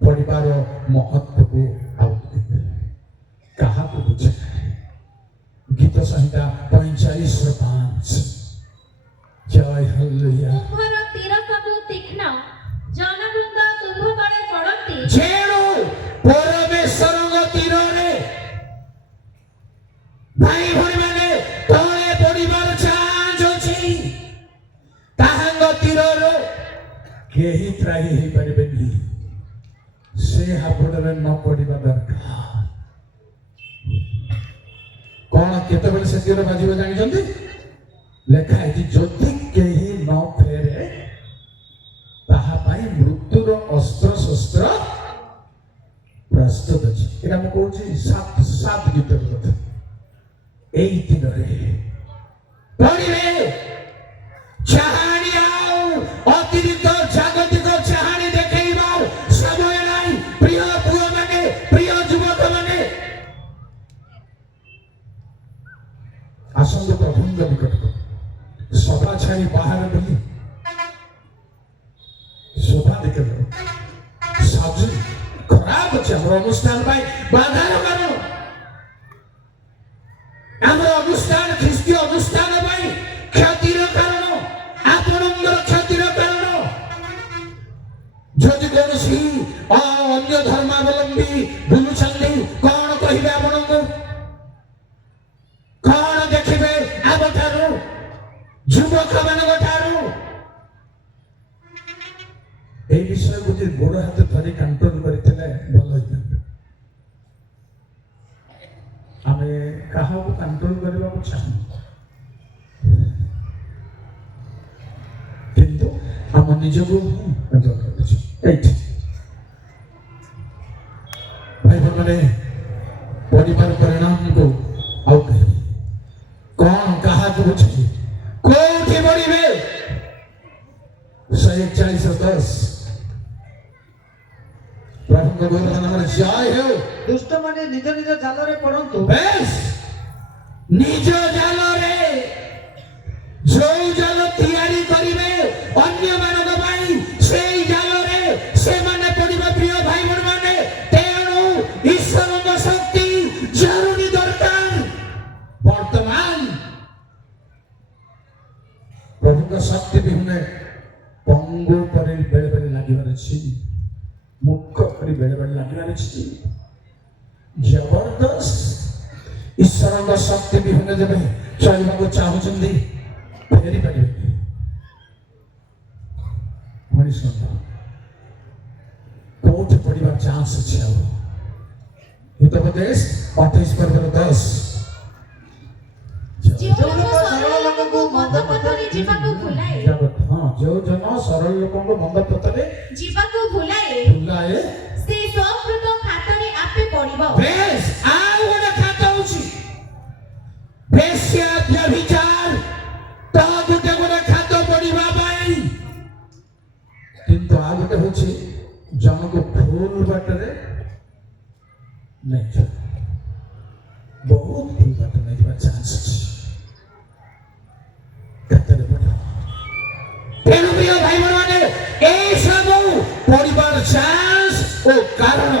ପରିବାର ମହତ୍ଵକୁ ଆଉ କାହାକୁ ବୁଝେ ଗୀତ ସଂହିତା 45:5 ଜୟ ହାଲେଲୁୟା। ତୁମ୍ଭର ତୀର ସବୁ ତୀକ୍ଷ୍ଣ ଜନବୃନ୍ଦ ତୁମ୍ଭ ତଳେ ପଡ଼ନ୍ତି। ଯେଣୁ ପରମେଶ୍ୱରଙ୍କ ତୀରରେ ଭାଇ ଭଉଣୀ ମାନେ ତଳେ ପଡ଼ିବାର ଚାନ୍ସ ଅଛି। ତାହାଙ୍କ ତୀରରୁ କେହି ତ୍ରାହି ହେଇପାରିବେନି। ସେ ହାବୁଡ଼ରେ ନ ପଡ଼ିବା ଦରକାର। କଣ କେତେବେଳେ ସେ ତୀର ବାଜିବ ଜାଣିଛନ୍ତି? ଲେଖା ହେଇଛି ଯଦି କେହି ନ ଫେରେ ତାହା ପାଇଁ ମୃତ୍ୟୁର ଅସ୍ତ୍ର ଶସ୍ତ୍ର ପ୍ରସ୍ତୁତ ଅଛି। ଏଇଟା ମୁଁ କହୁଛି 7 ଗୀତର କଥା। ଏଇ ତୀରରେ ପଡ଼ିବେ ଚାହାଣି ଆଉ ଅତିରିକ୍ତ ଜାଗତିକ ଚାହାଣି ଦେଖେଇବା ସମୟ ନାହିଁ। ପ୍ରିୟ ପୁଅ ମାନେ ପ୍ରିୟ ଯୁବକ ମାନେ ଆସନ୍ତୁ ପ୍ରଭୁଙ୍କ ନିକଟକୁ। ସଭା ଛାଡ଼ି ବାହାରେ ବୁଲି ସଭା ଦେଖିଲ ସାଜୁ ଖରାପ ଅଛି ଆମର ଅନୁଷ୍ଠାନ ପାଇଁ ବାଧାର କାରଣ যদি କୌଣସି ଅନ୍ୟ ଧର୍ମାବଲମ୍ବୀ ବୁଲୁଛନ୍ତି କଣ କହିବେ ଆପଣଙ୍କୁ? କଣ ଦେଖିବେ ଆମଠାରୁ ଯୁବକ ମାନଙ୍କ ଠାରୁ? এই বিষয়କୁ ଯଦି ଗୋଡ଼ ହାତ ଧରି କଣ୍ଟ୍ରୋଲ କରିଥିଲେ ଭଲ ହେଇଥାନ୍ତା। ଆମେ କାହାକୁ କଣ୍ଟ୍ରୋଲ କରିବାକୁ ଚାହୁଁ, କିନ୍ତୁ ଆମ ନିଜକୁ କଣ୍ଟ୍ରୋଲ କରୁଛୁ। ଏଇଠି ଭାଇ ଭଉଣୀମାନେ, ପରିବାର ପରିଣାମକୁ ଆଉ କହିବି କଣ କାହାକୁ ବୁଝିବି? କୋଉଠି ବଢିବେ? 141:10 ପ୍ରଭୁଙ୍କ ଗୌରବ ନାମରେ ଜୟ ହେଉ। ଦୁଷ୍ଟମାନେ ନିଜ ନିଜ ଜାଲରେ ପଡ଼ନ୍ତୁ। ବେଶ ନିଜ ଜାଲରେ ଯୋଉ ଜାଲ ତିଆରି କରିବେ ଅନ୍ୟମାନଙ୍କ ପାଇଁ, ସେଇ ଜାଲରେ ସେମାନେ ପଡ଼ିବେ। ପ୍ରିୟ ଭାଇ ଭଉଣୀମାନେ, ତେଣୁ ଈଶ୍ୱରଙ୍କ ଶକ୍ତି ଜରୁରୀ ଦରକାର। ବର୍ତ୍ତମାନ ପ୍ରଭୁଙ୍କ ଶକ୍ତି ବିହୁନେ ପଙ୍ଗୁ ପରି ବେଳେ ବେଳେ ଲାଗିବାର ଅଛି, ମୁଖ ପରି ବେଳେ ବେଳେ ଲାଗିବାର ଅଛି। ଜବରଦସ୍ତ ଈଶ୍ୱରଙ୍କ ଶକ୍ତି ବିହୁନେ ଯେବେ ଚଳିବାକୁ ଚାହୁଁଛନ୍ତି ଫେରି ପାରିବେ। ମଣିଷ କୋଉଠି ପଡ଼ିବାର ଚାନ୍ସ ଅଛି? ଆଉ ହିତୋପଦେଶ 28:10 ଯେଉଁ ଲୋକ ସରଳ ଲୋକଙ୍କୁ ମନ୍ଦ ପଥରେ ଯିବାକୁ ଭୁଲାଏ, ଯୋଉ ଜନ ସରଳ ଲୋକଙ୍କୁ ମନ୍ଦ ପଥରେ ଯିବାକୁ ଭୁଲାଏ, ସେ ସକୃତ ଖାତରେ ଆପେ ପଡ଼ିବ। ବେଶ ଆଉ ଗୋଟେ ଖାତ ହଉଛି ବେଶ୍ୟା ବ୍ୟଭିଚାର, ତା ଗୋଟେ ଗୋଟେ ଖାତ ପଡ଼ିବା ପାଇଁ। କିନ୍ତୁ ଆଉ ଗୋଟେ ହଉଛି ଜଣକୁ ଭୁଲ ବାଟରେ ନେଇଯିବ, ବହୁତ ଭୁଲ ବାଟ ନେଇଯିବା ଚାନ୍ସ ଅଛି। ଖାତରେ ପଡ଼ିବ। ତେଣୁ ପ୍ରିୟ ଭାଇ ଭଉଣୀମାନେ, এই ସବୁ ପଡ଼ିବାର ଚାନ୍ସ ଓ କାରଣ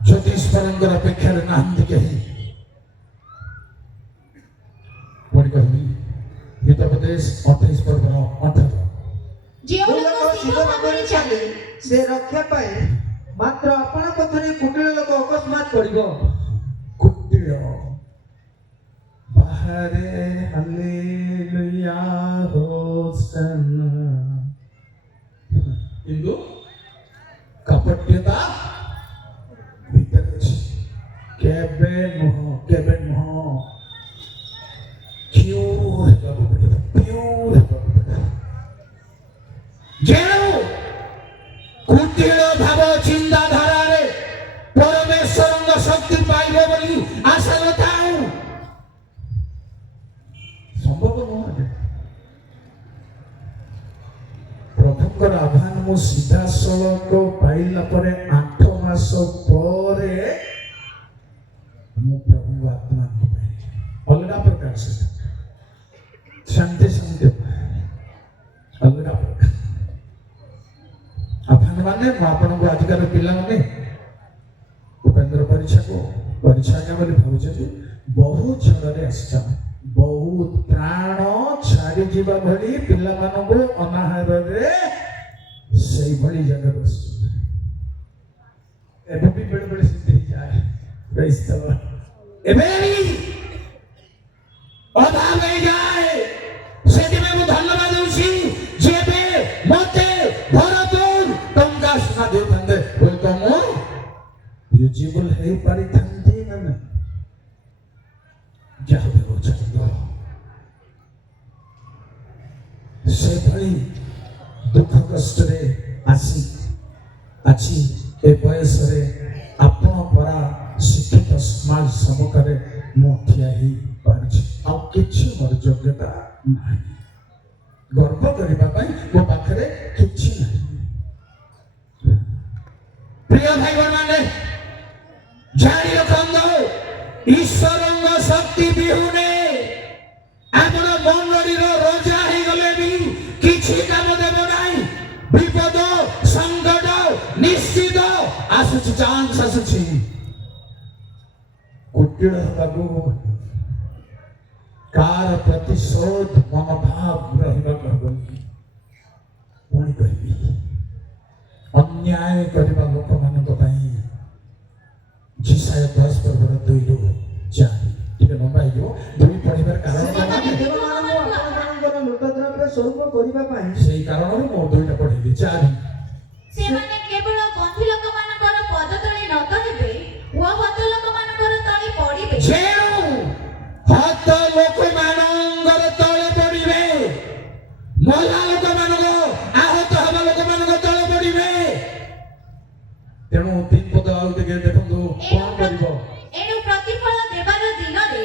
ଯଦି ଈଶ୍ୱରଙ୍କର ଅପେକ୍ଷାରେ ନାହାନ୍ତି କେହି। ପୁଣି କହିବି ହିତୋପଦେଶ 28:18 ଯେଉଁ ଯେଉଁ ଲୋକ ଲୋକ ସିଂହ ସିଂହ ଭାବରେ ଭାବରେ ଚାଲେ, ଚାଲେ ସେ ରକ୍ଷା ପାଏ, ମାତ୍ର ଆପଣା ପଥରେ କୁଟିଳ ଲୋକ ଅକସ୍ମାତ୍ ପଡ଼ିବ। କୁଟିଳ ବାହାରେ ହାଲେଲୁୟା ହୋସନା, କିନ୍ତୁ କପଟ୍ୟତା ଭିତରେ ଅଛି। କେବେ ନୁହଁ ପ୍ୟୁର ହେବାକୁ ପଡ଼ିବ, ପ୍ୟୁର ହେବାକୁ ପଡ଼ିବ। ଯେଉଁ କୁଟିଳ ଭାବ ଚିନ୍ତାଧାରାରେ ପରମେଶ୍ୱରଙ୍କ ଶକ୍ତି ପାଇବ ବୋଲି ଆଶା ନଥାଉ, ସମ୍ଭବ ନୁହଁ। ପ୍ରଭୁଙ୍କର ଆହ୍ୱାନ ମୁଁ ସିଧାସଳଖ ପାଇଲା ପରେ 8 ମାସ ପରେ ମୁଁ ପ୍ରଭୁଙ୍କ ଆତ୍ମା ପାଇଲି। ଅଲଗା ପ୍ରକାର ସେଟା ଶାନ୍ତି ଅଲଗା ପ୍ରକାର ଆହ୍ୱାନ। ମାନେ ମୁଁ ଆପଣଙ୍କୁ ଆଜିକାର ପିଲାମାନେ ଉପେନ୍ଦ୍ର ପରୀକ୍ଷା ବୋଲି ଭାବୁଛନ୍ତି, ବହୁତ ଝଡ଼ରେ ଆସିଛନ୍ତି, ବହୁତ ପ୍ରାଣ ଛାଡ଼ିଯିବା ଭଳି ପିଲାମାନଙ୍କୁ ଅନାହାରରେ ସେଇଭଳି ଜାଗାରେ ବସିଛନ୍ତି। ଏବେ ବି ବେଳେ ବେଳେ ସେମିତି ହେଇଯାଏ। ଏବେ ଅଭାବ ହେଇଯାଏ। ସେଥିପାଇଁ ମୁଁ ଧନ୍ୟବାଦ ଦଉଛି ଯେବେ ମତେ ଭରପୁର ଟଙ୍କା ସୁନା ଦେଉଥାନ୍ତେ, ହୁଏତ ମୁଁ ୟୁଜିବୁଲ ହେଇପାରିଥାନ୍ତି ନା ନାହିଁ। ଯାହା ବି ହଉଛନ୍ତି ସେଭଳି ଦୁଃଖ କଷ୍ଟରେ ଆଜି ଏ ବୟସରେ ଆପଣ ପରା ଶିକ୍ଷିତ ସମାଜ ସମ୍ମୁଖରେ ମୁଁ ଠିଆ ହେଇପାରୁଛି। ଆଉ କିଛି ମୋର ଯୋଗ୍ୟତା ନାହିଁ, ଗର୍ବ କରିବା ପାଇଁ ମୋ ପାଖରେ କିଛି ନାହିଁ। ପ୍ରିୟ ଭାଇ ଭଉଣୀମାନେ, ଜାଣି ରଖନ୍ତୁ, ଈଶ୍ୱରଙ୍କ ଶକ୍ତି ବିହୁନେ ଆପଣ ମଣ୍ଡଳୀର ରଜା ହେଇଗଲେ ବି କିଛି କାମ ଦେବ ନାହିଁ। ବିପଦ ସଂକଟ ନିଶ୍ଚିତ ଆସୁଛି, ଚାନ୍ସ ଆସୁଛି। କୁଟିଳ ହେବାକୁ, କାର ପ୍ରତିଶୋଧ ମନୋଭାବ ରହିବାକୁ ହବନି। ପୁଣି କହିବି ଅନ୍ୟାୟ କରିବା ଲୋକମାନଙ୍କ ପାଇଁ ଜିସାୟ 10 ପର୍ବର 2ରୁ 4 ଟିକେ ଲମ୍ବା ହେଇଯିବ। 2 ପଢିବାର କାରଣ ସେମାନେ ଦେବମାନଙ୍କୁ ଆପଣମାନଙ୍କର ଲୁଟଦ୍ରବ୍ୟ ସ୍ୱରୂପ କରିବା ପାଇଁ ସେଇ କାରଣରୁ ମୁଁ 2ଟା ପଢିଲି। 4 ସେମାନେ କେବଳ ବନ୍ଧୀ ଲୋକମାନଙ୍କର ପଦ ତଳେ নত ହେବେ ଓ ହତ ଲୋକମାନଙ୍କର ତଳେ ପଡ଼ିବେ। ଯେଣୁ ହତ ଲୋକମାନଙ୍କର ତଳେ ପଡ଼ିବେ, ମଲା ଲୋକମାନଙ୍କ ଆହତ ହେବା ଲୋକମାନଙ୍କ ତଳେ ପଡ଼ିବେ। ତେଣୁ 3 ପଦ ଆଉ ଟିକେ ଦେଖନ୍ତୁ କଣ କରିବ। ଏଣୁ ପ୍ରତିଫଳ ଦେବାର ଦିନରେ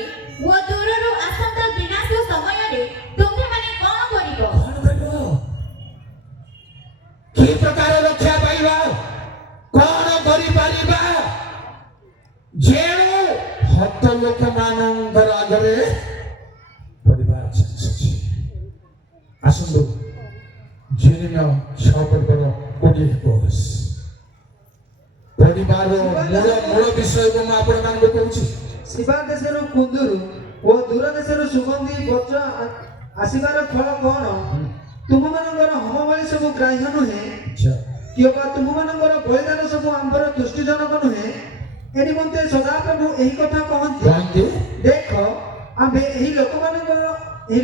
ଓ ଦୂରରୁ ଆସନ୍ତା ବିନାଶ ସମୟରେ ତୁମ୍ଭେମାନେ କଣ କରିବ? କଣ କରିବ? କି ପ୍ରକାର ରକ୍ଷା ପାଇବା? କଣ କରିପାରିବା? ଯେଣୁ ହତ ଲୋକମାନଙ୍କର ଆଗରେ ପରିବାର ଚାନ୍ସ ଅଛି। ଆସନ୍ତୁ ଜେରେମିୟା 6 ପର୍ବର 20 ପରିବାର ମୂଳ ବିଷୟକୁ ମୁଁ ଆପଣମାନଙ୍କୁ କହୁଛି। ଶିବା ଦେଶରୁ କୁନ୍ଦୁରୁ ଓ ଦୂର ଦେଶରୁ ସୁଗନ୍ଧି ବଜ୍ର ଆସିବାର ଫଳ କଣ? ତୁମମାନଙ୍କର ହୋମବଳି ସବୁ ଗ୍ରାହ୍ୟ ନୁହେଁ, କିମ୍ବା ତୁମମାନଙ୍କର ବଳିଦାନ ସବୁ ଆମ୍ଭର ତୁଷ୍ଟିଜନକ ନୁହେଁ। ଏ ନିମନ୍ତେ ସଦାପ୍ରଭୁ ଏହି କଥା କହନ୍ତି, ଦେଖ ଆମ୍ଭେ ଏହି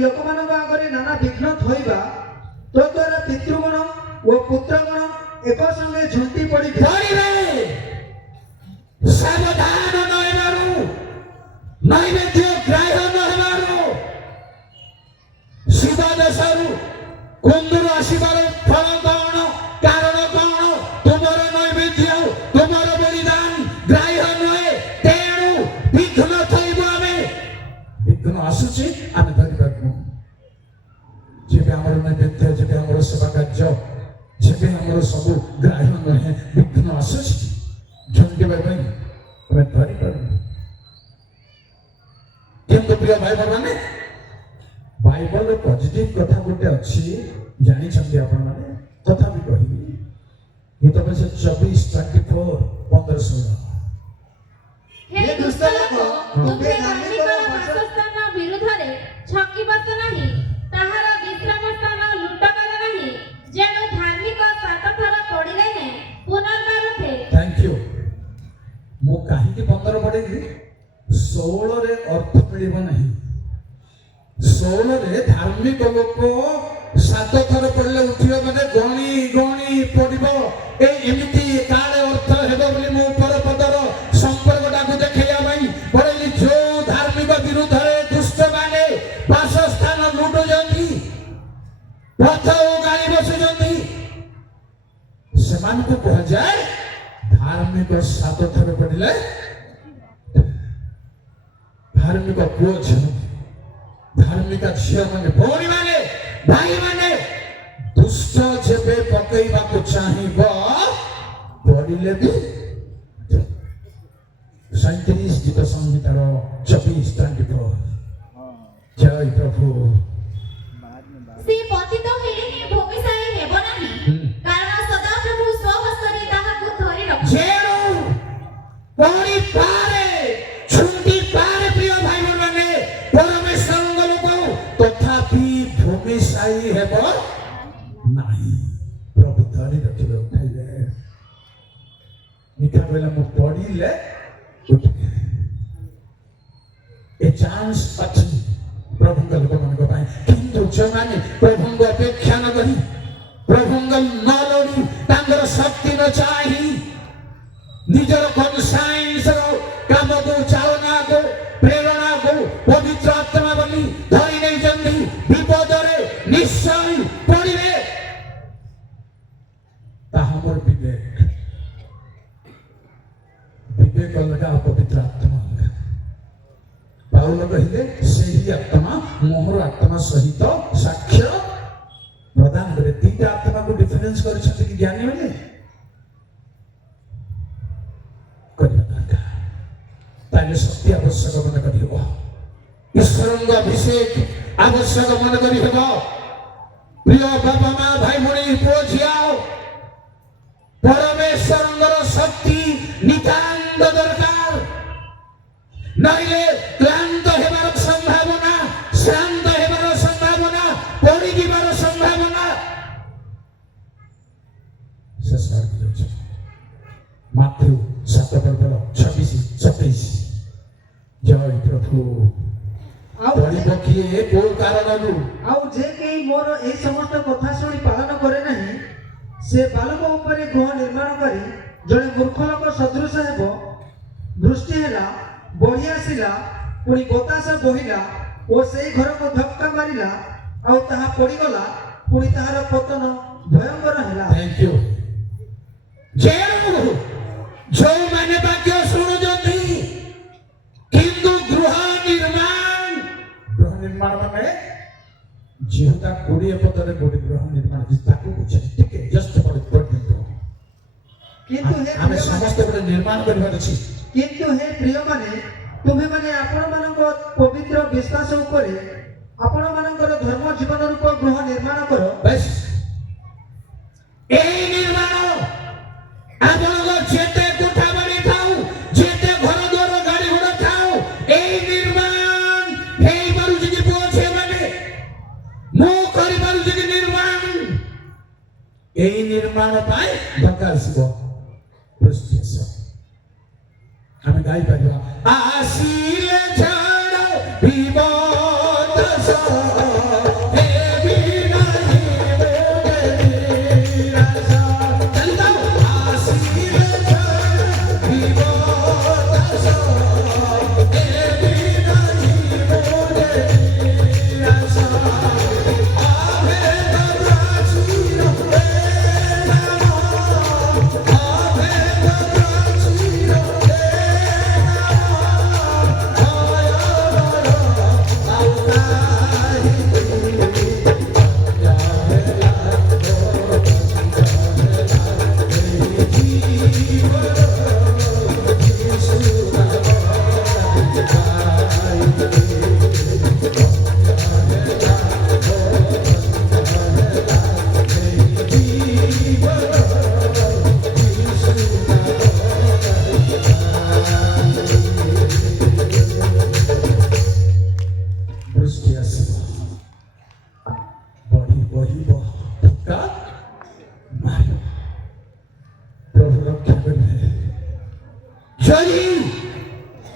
ଲୋକମାନଙ୍କ ଆଗରେ ନାନା ବିଘ୍ନ ଥୋଇବା, ତଦ୍ୱାରା ପିତୃଗଣ ଓ ପୁତ୍ରଗଣ ଏକ ସଙ୍ଗେ ଝୁଣ୍ଟି ପଡ଼ିବେ। ସାବଧାନ ନ ହେବାରୁ, ନୈବେଦ୍ୟ ଗ୍ରାହ୍ୟ ନ ହେବାରୁ, ଶିବା ଦେଶରୁ କୁନ୍ଦୁରୁ ଆସିବାର ଫଳ କଣ? କାରଣ କଣ? ତୁମର ନୈବେଦ୍ୟ, ତୁମର ବଳିଦାନ ଗ୍ରାହ୍ୟ ନୁହେଁ। ତେଣୁ ବିଘ୍ନ ଥୋଇବୁ ଆମେ। ବିଘ୍ନ ଆସୁଛି ଆମେ ଧରିପାରିବୁ। ଯେବେ ଆମର ନୈବେଦ୍ୟ, ଯେବେ ଆମର ସେବା କାର୍ଯ୍ୟ, ଯେବେ ଆମର ସବୁ ଗ୍ରାହ୍ୟ ନୁହେଁ, ବିଘ୍ନ ଆସୁଛି ଝୁଣ୍ଟିବା ପାଇଁ ଆମେ ଧରିପାରିବୁ। କିନ୍ତୁ ପ୍ରିୟ ଭାଇ ମାନେ, ବାଇବଲ ପଜିଟିଭ କଥା ଗୋଟେ ଅଛି, ଜାଣିଛନ୍ତି ଆପଣମାନେ? ତଥାପି କହିବି। ହିତବଚନ 24:24-15-16 ହେ ଦୁଷ୍ଟ ଲୋକ, ତୁମ୍ଭେ ଧାର୍ମିକର ବାସସ୍ଥାନ ବିରୁଦ୍ଧରେ ଛକି ବସ ନାହିଁ, ତାହାର ବିଶ୍ରାମ ସ୍ଥାନ ଲୁଟ କର ନାହିଁ। ଯେଣୁ ଧାର୍ମିକ 7 ଥର ପଡ଼ିଲେ ହେଁ ପୁନର୍ବାର ଉଠେ। Thank you. ମୁଁ କାହିଁକି 15 ପଢିଲି? 16ରେ ଅର୍ଥ ମିଳିବ ନାହିଁ। 16ରେ ଧାର୍ମିକ ଲୋକ 7 ଥର ପଢିଲେ ଉଠିବ, ମାନେ ଗଣି ଗଣି ପଡିବ। ଏମିତି କାଳେ ଅର୍ଥ ହେବ ବୋଲି ମୁଁ ଉପର ପଦର ସମ୍ପର୍କଟାକୁ ଦେଖେଇବା ପାଇଁ ପଢିଲି। ଯୋଉ ଧାର୍ମିକ ବିରୁଦ୍ଧରେ ଦୁଷ୍ଟମାନେ ବାସସ୍ଥାନ ଲୁଟୁଛନ୍ତି, ପଥ ଗାଳି ବସୁଛନ୍ତି, ସେମାନଙ୍କୁ କୁହାଯାଏ ଧାର୍ମିକ 7 ଥର ପଢିଲେ। ଧାର୍ମିକ ପୁଅ ଝିଅ, ଧାର୍ମିକ ଝିଅ ମାନେ, ଭଉଣୀ ମାନେ, ଭାଇ ମାନେ, ଦୁଷ୍ଟ ଯେବେ ପକେଇବାକୁ ଚାହିଁବ ପଢିଲେ ବି। 37 ଗୀତ ସଂହିତାର 24-24 ଜୟ ପ୍ରଭୁ। ସେ ପତିତ ହେଲେ ହିଁ ଭୂମିଶାୟୀ ହେବ ନାହିଁ, କାରଣ ସଦାପ୍ରଭୁ ସ୍ୱହସ୍ତରେ ତାହାକୁ ଧରି ରଖେ। ଯେଣୁ ପଡ଼ି ପାରେ, ଛୁଟି ପାରେ ପ୍ରିୟ ଭାଇ ମାନେ, ପରମେଶ୍ୱରଙ୍କ ଲୋକ, ତଥାପି ଭୂମିଶାୟୀ ହେବ ନାହିଁ। ପ୍ରଭୁ ଧରି ରଖିବେ, ଉଠାଇବେ। ମିଠା କହିଲା ମୁଁ ପଡ଼ିଲେ ଉଠିବେ। ଏ ଚାନ୍ସ ଅଛି ପ୍ରଭୁଙ୍କ ଲୋକମାନଙ୍କ ପାଇଁ। କିନ୍ତୁ ଯେଉଁମାନେ ପ୍ରଭୁଙ୍କ ଅପେକ୍ଷା ନ କରି, ପ୍ରଭୁଙ୍କ ନ ଲୋଡ଼ି, ତାଙ୍କର ଶକ୍ତି ନ ଚାହିଁ, ନିଜର କନସାଇନ୍ସର କାମକୁ, ଚାଳନାକୁ, ପ୍ରେରଣାକୁ ପବିତ୍ର ଆତ୍ମା ବୋଲି ଧରି ନେଇଛନ୍ତି, ବିପଦରେ ନିଶ୍ଚୟ ପଡ଼ିବେ। ତାହା ମୋର ବିବେକ। ବିବେକ ଅଲଗା, ପବିତ୍ର ଆତ୍ମା ଅଲଗା। ପାଉଲ କହିଲେ ସେହି ଆତ୍ମା ମୋହର ଆତ୍ମା ସହିତ ସାକ୍ଷ୍ୟ ପ୍ରଦାନ କରେ। 2ଟା ଆତ୍ମାକୁ ଡିଫରେନ୍ସ କରିଛନ୍ତି କି ଜ୍ଞାନୀ ମାନେ? କରିବା ଦରକାର। ତାହେଲେ ଶକ୍ତି ଆବଶ୍ୟକ ମନେ କରିହେବ, ଈଶ୍ୱରଙ୍କ ଅଭିଷେକ ଆବଶ୍ୟକ ମନେ କରିହେବ। ପ୍ରିୟ ବାପା ମା, ଭାଇ ଭଉଣୀ, ପୁଅ ଝିଅ, ପରମେଶ୍ୱରଙ୍କର ଶକ୍ତି ନିତାନ୍ତ ଦରକାର। ନହେଲେ କ୍ଳାନ୍ତ ହେବାର ସମ୍ଭାବନା, ଶ୍ରାନ୍ତ ହେବାର ସମ୍ଭାବନା, ପଡ଼ିଯିବାର ସମ୍ଭାବନା। स्टार्ट कर माथ्यू 7 पर्व 26-27 जय प्रभु पढ़िब किए को कारणरू आउ जे केही मोर एई समस्त कथा शुणी पालन करे नाही से बालक उपरे गृह निर्माण करी जड़े मूर्ख लोक सदृश हेबो दृष्टि हेला बढ़ी आसिला पुणी बतास बहिला और से घर को धक्का मारिला आउ ताहा पड़ीगला पुणी ताहार पतन भयंकर हेला। थैंक यू जेउ जो माने वाक्य शुणुजंती किंतु गृह निर्माण माने जेहुता 20 पदरे गोटे गृह निर्माण ताको बुझे ठीक है जस्ट फॉर दिंतो किंतु हे आमे समस्त गोटे निर्माण करबार अछि किंतु हे प्रिय माने तुम्हें माने आपण मानको पवित्र विश्वास उपरे आपण मानकर धर्म जीवन रूप गृह निर्माण करो बस ए निर्माण आपनको जेते कोठा बाड़ी थाउ जेते घर द्वार गाड़ी घोड़ा थाउ ए निर्माण हेई पारुछि कि पुओ छे माने मो करि पारुछि कि निर्माण ए निर्माण पाए दरकार सिबो प्रश्न हमें गाई परिवा आसीले छाड़ विवाद सा हे बिना ही रासा चलता आसीले छाड़ विवाद सा हे बिना ही रासा आवे तराचीरो आवे तराचीरो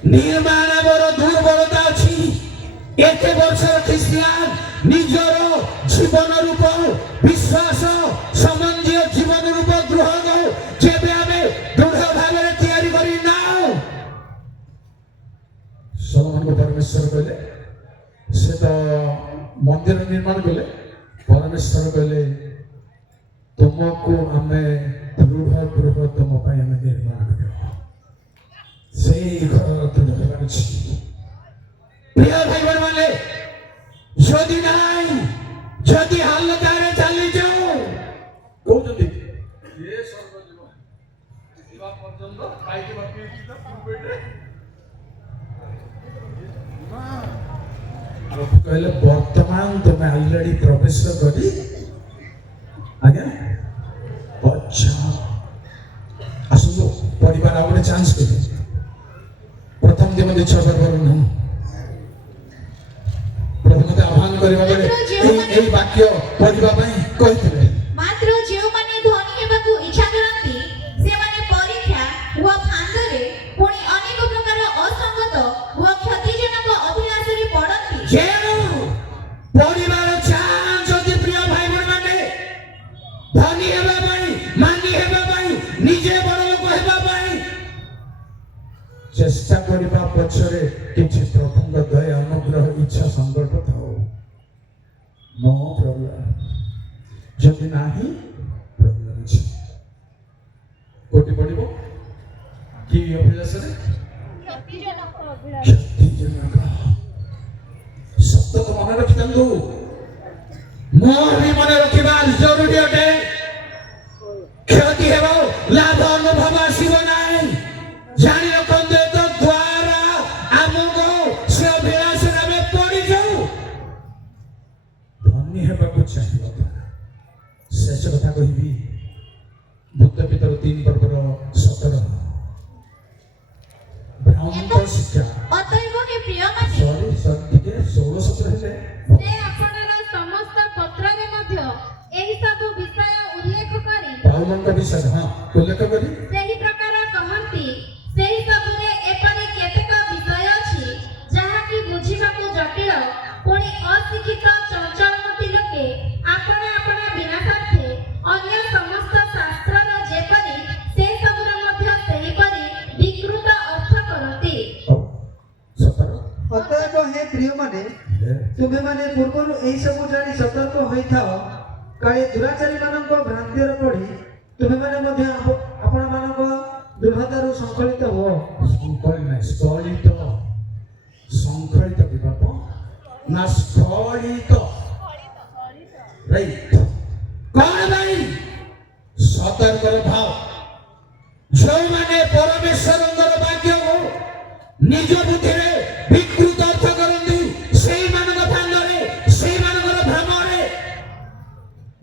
निर्माण दुर्बलता अच्छी एत वर्ष ख्रिस्टियान निजर जीवन रूप विश्वास संबंधी जीवन रूप ग्रहण जेबे आमे दृढ़ भाव में तैयारी करी ना सलोमन को परमेश्वर कहले से तो मंदिर निर्माण कले परमेश्वर कहले तुमको आमे दृढ़ तुम पाई आमे निर्माण करियो प्रिय भाई बहन माने जदि नाई जदि हालतारे चली जाओ कहउछथि ये सर्व जीवन जीवा पर्यंत पाइके बाकी अछि त पूर्वटे प्रभु कहले वर्तमान तुम ऑलरेडी प्रवेश करी आज्ञा अच्छा आसो परिवार आउटे चांस के प्रथम दिन 6 फरवरी न प्रभु मते आह्वान करबा बेले एई वाक्य पढिबा पई कहिथिले मात्र जेउ माने धनी हेबाकू इच्छा करंती से माने परीक्षा व फांदरे पुणी अनेक प्रकार असंगत व क्षतिजनक अभिलाष रे पड़ंती जेउ परिवार चांस जदि प्रिय भाई बहन माने धनी हेबा पई मानी हेबा पई निजे बड़ लोक हेबा पई चेष्टा करबा पछरे किछि प्रभुंग दया अनुग्रह इच्छा संकल्प थाओ नो प्रॉब्लम जदि नाही प्रॉब्लम अछि कोटि पडिबो कि अभिलाष रे क्षतिजनक सत्य तो मन रखितंदु मोर भी मन रखिबा जरूरी अटे क्षति हेबो लाभ अनुभव आसीबो नाही जानि रखंदे तो द्वारा आमको से अभिलाष रे पड़ी जाऊ धन्य हेबाकू चाहिए शेष कथा कहिबी बुद्ध पितर 3 पर्वर 17 ब्राह्मण शिक्षा अतएव हे प्रिय माने सॉरी सत्य 16 17 हेले से आपणर समस्त पत्र रे मध्य एही सब विषय उल्लेख करी पाउल ଠାକୁରଙ୍କ ବିଷୟରେ ହଁ ଉଲ୍ଲେଖ କରି ସେହି ପ୍ରକାର କହନ୍ତି ସେହି ସବୁରେ ଏପରି କେତେକ ବିଷୟ ଅଛି ଯାହାକି ବୁଝିବାକୁ ଜଟିଳ ପୁଣି ଅଶିକ୍ଷିତ ଚଞ୍ଚଳମତି ଲୋକେ ଆପଣା ଆପଣା ବିନାଶାର୍ଥେ ଅନ୍ୟ ସମସ୍ତ ଶାସ୍ତ୍ରର ଯେପରି ସେ ସବୁର ମଧ୍ୟ ସେହିପରି ବିକୃତ ଅର୍ଥ କରନ୍ତି। ସତର ଅତଏବ ହେ ପ୍ରିୟମାନେ ତୁମେମାନେ ପୂର୍ବରୁ ଏହି ସବୁ ଜାଣି ସତର୍କ ହୋଇଥାଅ କାଳେ ଦୁରାଚାରୀମାନଙ୍କ ଭ୍ରାନ୍ତିରେ ପଡ଼ି ତୁମେମାନେ ମଧ୍ୟ ଆପଣମାନଙ୍କ ଦୁର୍ଭାଦାରୁ ସଂକଳିତ ହୁଅ। ସଂକଳିତ କି ବାପ ନା ସ୍ଖଳିତ ରାଇଟ୍ କଣ ଭାଇ ସତର୍କର ଭାବ ଯେଉଁମାନେ ପରମେଶ୍ୱରଙ୍କର ବାକ୍ୟକୁ ନିଜ ବୁଦ୍ଧିରେ ବିକୃତ ଅର୍ଥ କରନ୍ତି ସେଇମାନଙ୍କ ଫାନ୍ଦରେ ସେଇମାନଙ୍କର ଭ୍ରମରେ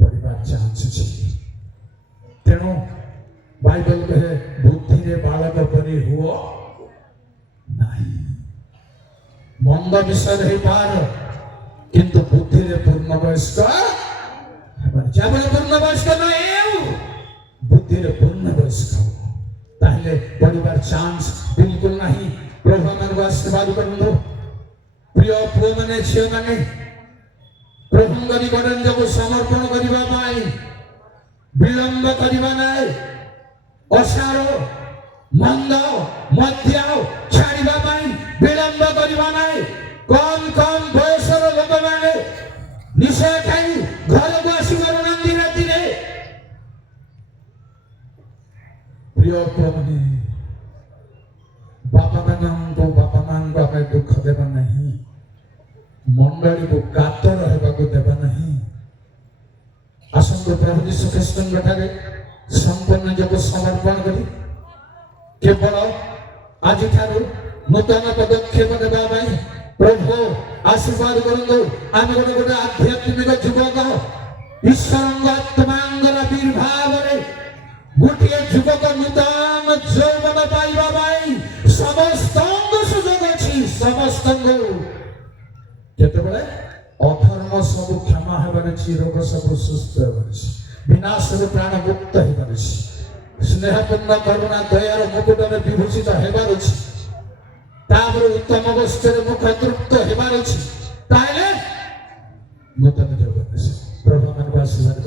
ପଡ଼ିବାର ଚାନ୍ସ ଅଛି। ତେଣୁ ବାଇବଲ କହେ ବୁଦ୍ଧିରେ ବାଳକ ପରି ହୁଅ ନାହିଁ। ମନ୍ଦ ବିଷୟରେ ହେଇପାର କିନ୍ତୁ ବୁଦ୍ଧିରେ ପୂର୍ଣ୍ଣ ବୟସ୍କ ଆପଣ ପୂର୍ଣ୍ଣ ବୟସ୍କ ନ ହେଉ ବୁଦ୍ଧିରେ ପୂର୍ଣ୍ଣ ବୟସ୍କ ତାହେଲେ ପଡ଼ିବାର ଚାନ୍ସ ବିଲକୁଲ ନାହିଁ। ପ୍ରଭୁ ମାନଙ୍କୁ ଆଶୀର୍ବାଦ କରନ୍ତୁ। ପ୍ରିୟ ପୁଅମାନେ ଝିଅମାନେ ପ୍ରଭୁଙ୍କ ନିକଟରେ ନିଜକୁ ସମର୍ପଣ କରିବା ପାଇଁ ବିଳମ୍ବ କରିବା ନାହିଁ। ଅସାର ମନ୍ଦ ମଦ୍ୟ ଛାଡ଼ିବା ପାଇଁ ବିଳମ୍ବ କରିବା ନାହିଁ। କମ କମ ବୟସର ଲୋକମାନେ ନିଶା ଖାଇ ଘରକୁ ଆସିପାରୁନାହାନ୍ତି ରାତିରେ। ପ୍ରିୟ ପୁଅମାନେ ବାପା ମାଙ୍କୁ ଆମେ ଦୁଃଖ ଦେବା ନାହିଁ। ମଣ୍ଡଳୀକୁ କାତର ହେବାକୁ ଦେବା ନାହିଁ। ଆସନ୍ତୁ ପ୍ରଭୁ ଯୀଶୁ ଖ୍ରୀଷ୍ଟଙ୍କ ଠାରେ ସମ୍ପୂର୍ଣ୍ଣ ନିଜକୁ ସମର୍ପଣ କରି କେବଳ ଆଜିଠାରୁ ନୂତନ ପଦକ୍ଷେପ ନେବା ପାଇଁ ପ୍ରଭୁ ଆଶୀର୍ବାଦ କରନ୍ତୁ। ଆମେ ଗୋଟେ ଆଧ୍ୟାତ୍ମିକ ଯୁବକ ଈଶ୍ୱରଙ୍କ ଆତ୍ମାଙ୍କର ଆବିର୍ଭାବରେ ଗୋଟିଏ ଯୁବକ ନୂତନ ଯୌବନ ପାଇବା ପାଇଁ ସମସ୍ତଙ୍କୁ ସୁଯୋଗ ଅଛି। ସମସ୍ତଙ୍କୁ କେତେବେଳେ ଅଧର୍ମ ସବୁ କ୍ଷମା ହେବାର ଅଛି, ରୋଗ ସବୁ ସୁସ୍ଥ ହେବାର ଅଛି, ବିନାଶରୁ ପ୍ରାଣ ମୁକ୍ତ ହେବାର ଅଛି, ସ୍ନେହପୂର୍ଣ୍ଣ କରୁଣା ଦୟାର ମୁକୁଟରେ ବିଭୂଷିତ ହେବାର ଅଛି, ତାପରେ ଉତ୍ତମ ବସ୍ତ୍ରରେ ମୁଖ ତୃପ୍ତ ହେବାର ଅଛି। ତାହେଲେ ନୂତନ ଯୌବନ ପ୍ରଭୁ ମାନଙ୍କୁ ଆଶୀର୍ବାଦ